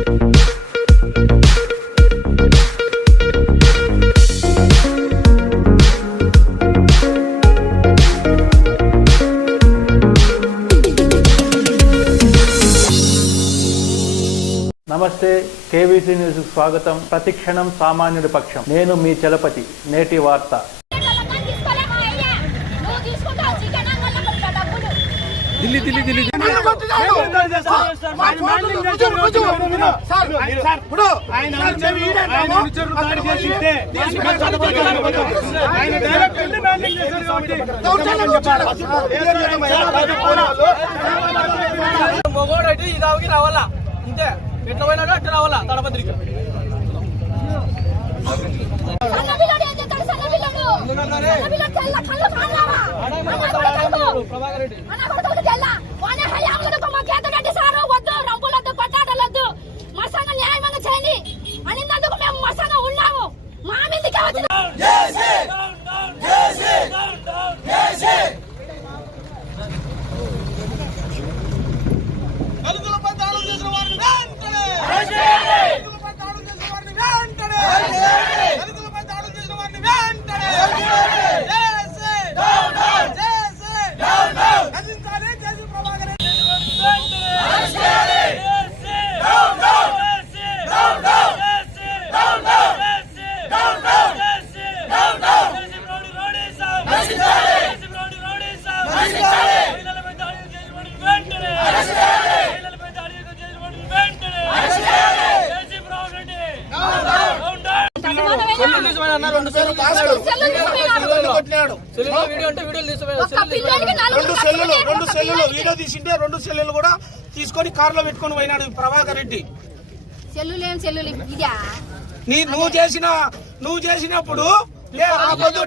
నమస్తే, KVC news స్వాగతం. ప్రతిక్షణం సామాన్యుడి పక్షం. నేను మీ చలపతి. నేటి వార్త. మొగోడైతే ఇది రావాలా అంతే, ఎట్లా పోయినాడో అట్లా రావాలా తాడపత్రిక. ప్రభాకర్ రెడ్డి రెండు సెల్లులు వీడియో తీసింటే 2 సెల్లులు కూడా తీసుకొని కారులో పెట్టుకొని పోయినాడు ప్రభాకర్ రెడ్డి. నువ్వు చేసినప్పుడు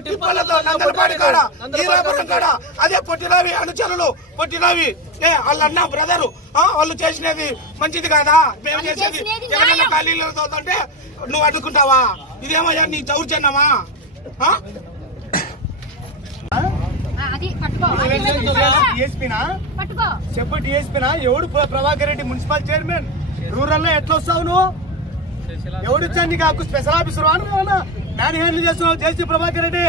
టిప్పలతో నందలపాడి కాడ ఈరాపురం కాడ అదే పొట్టిరావి అనుచరులు పొట్టిరావి వాళ్ళన్న బ్రదరు వాళ్ళు చేసినది మంచిది కాదా? మేము చేసేది జగనన్న ఖాళీలతో అంటే నువ్వు అడ్డుకుంటావా? ఇదేమయ్యా నీ దౌర్జన్యమా? చెప్పు డిఎస్పీనా? ఎవడు Prabhakar Reddy municipal chairman? Rural లో ఎట్లా వస్తావు నువ్వు? ఎవడు ఇచ్చాను నీకు స్పెషల్ ఆఫీసర్ మ్యాన్ హ్యాండిల్ చేస్తున్నావు జేసీ ప్రభాకర్ రెడ్డి.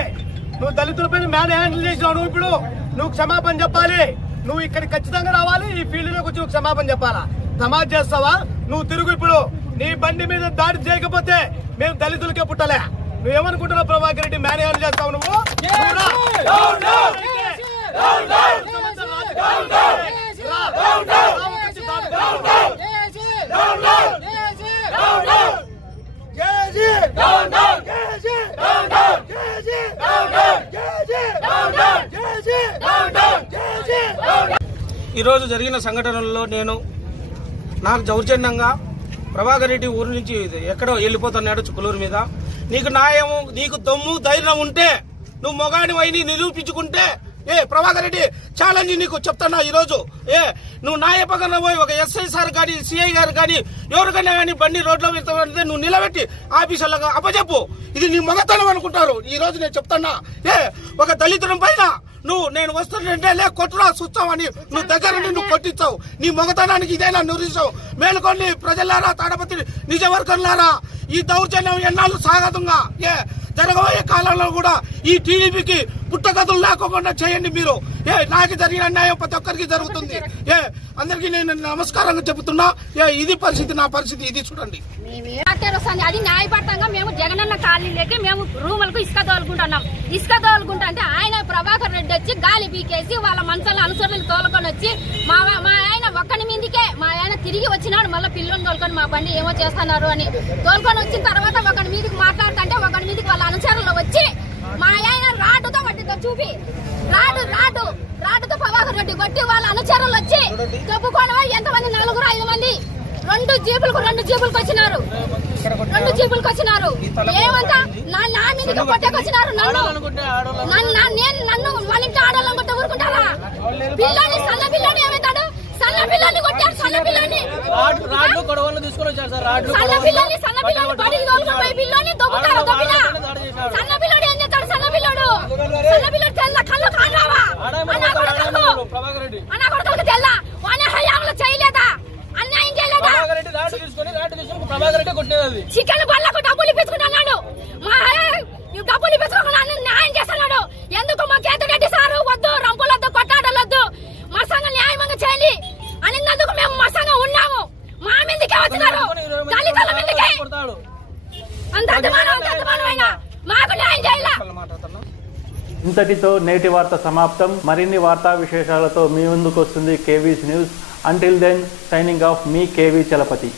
నువ్వు దళితులపై మ్యాన్ హ్యాండిల్ చేసినావు. నువ్వు ఇప్పుడు నువ్వు క్షమాపణ చెప్పాలి. నువ్వు ఇక్కడ ఖచ్చితంగా రావాలి. ఈ ఫీల్డ్ లోకి వచ్చి నువ్వు క్షమాపణ చెప్పాలా? సమాజ్ చేస్తావా? నువ్వు తిరుగు. ఇప్పుడు నీ బండి మీద దాడి చేయకపోతే మేము దళితులకే పుట్టలే. నువ్వేమనుకుంటున్నావు ప్రభాకర్ రెడ్డి? మ్యాన్ హ్యాండిల్ చేస్తావు నువ్వు? ఈరోజు జరిగిన సంఘటనల్లో నాకు దౌర్జన్యంగా ప్రభాకర్ రెడ్డి ఊరు నుంచి ఎక్కడో వెళ్ళిపోతున్నాడు చుక్కలూరు మీద. నీకు న్యాయము, నీకు దమ్ము ధైర్యం ఉంటే నువ్వు మొగాడివైని నిరూపించుకుంటే ప్రభాకర్ రెడ్డి ఛాలెంజ్ నీకు చెప్తున్నా. ఈరోజు నువ్వు న్యాయపరంగా పోయి ఒక ఎస్ఐ సార్ కానీ సిఐ గారు కానీ ఎవరికైనా కానీ బండి రోడ్లో వెళ్తామంటే నువ్వు నిలబెట్టి ఆఫీసర్లుగా అప్పచెప్పు. ఇది నీ మొగతనం అనుకుంటారు. ఈ రోజు నేను చెప్తున్నా, ఒక దళితుల పైన నేను వస్తుంటే కొట్టురా చూస్తావని నువ్వు దగ్గరుండి నువ్వు కొట్టించావు. నీ మొగతనానికి ఇదేనా నిరూపించావు? మేలుకొని ప్రజలారా, తాడపత్రి నిజవర్గంలారా, ఈ దౌర్జన్యం ఎన్నాళ్ళు సాగతంగా జరగబోయే కాలంలో కూడా ఈ టీడీపీకి పుట్టగతులు లేకుండా చేయండి. మీరు నాకు జరిగిన అన్యాయం ప్రతి ఒక్కరికి జరుగుతుంది. అందరికీ నేను నమస్కారంగా చెబుతున్నా. ఇది పరిస్థితి, నా పరిస్థితి ఇది చూడండి. అది న్యాయబద్ధంగా మేము జగనన్న కాలనీలోకి మేము రూములకు ఇసుక తోలుకుంటున్నాం. ఇసుక తోలుకుంటా అంటే ఆయన ప్రభాకర్ రెడ్డి వచ్చి గాలి పీకేసి వాళ్ళ మనసుల అనుసరులను తోలుకొని వచ్చి మా ఆయన ఒక్కడి మీదికే మా ఆయన తిరిగి వచ్చినాడు. మళ్ళీ పిల్లల్ని తోలుకొని మా బండి ఏమో చేస్తున్నారు అని తోలుకొని వచ్చిన తర్వాత ఒకడి మీదకి మాట్లాడుతుంటే ఒకడి మీదకి వాళ్ళ అనుచరులు వచ్చి మా ఆయన రాటుతో వడ్డీతో చూపి రాటుతో ప్రభాకర్ రెడ్డి కొట్టి వాళ్ళ అనుచరులు వచ్చి తప్పుకోవడం. ఎంతమంది? 4-5 మంది. 2 జీపులకు వచ్చినారు. 2 జీపులకు వచ్చినారు. ఏమంతా నా మీదకి కొట్టేకొచ్చినారు. నన్ను వాళ్ళ ఇంటి ఆడాలనుకుంటే ఊరుకుంటారా? పిల్లని, సన్న పిల్లని ఏమవుతాడు? సన్న పిల్లని కొట్టారు. సన్న పిల్లని బడికి తోలుకొని పోయి పిల్లని దొబ్బుతారు. దొబ్బినా సన్న పిల్లడు ఏం చేస్తాడు? సన్న పిల్లడు తెల్ల కళ్ళు కారావా? అన్న కొడుకు తెల్ల వానే హయాంలో చేయలేదా? అన్యాయం చేయలేదా? ప్రభాకర్ రెడ్డి కొట్టేది చికెన్ బల్లకు డబ్బులు ఇప్పించుకున్నాడు, మా డబ్బులు ఇప్పించుకున్నాను న్యాయం చేస్తున్నాడు. ఎందుకు మా కేతిరెడ్డి సారు వద్దు, రంపులొద్దు, కొట్టాడలొద్దు, మా సంఘం న్యాయంగా చేయండి అనినందుకు మేము మా సంఘం ఉన్నాము. మా మీదకే వచ్చినారు, దళితుల మీదకే అంత అభిమానమైన మాకు న్యాయం చేయాల. ఇంతటితో నేటి వార్త సమాప్తం. మరిన్ని వార్తా విశేషాలతో మీ ముందుకు వస్తుంది KV's news. Until then signing off మీ కేవీ చలపతి.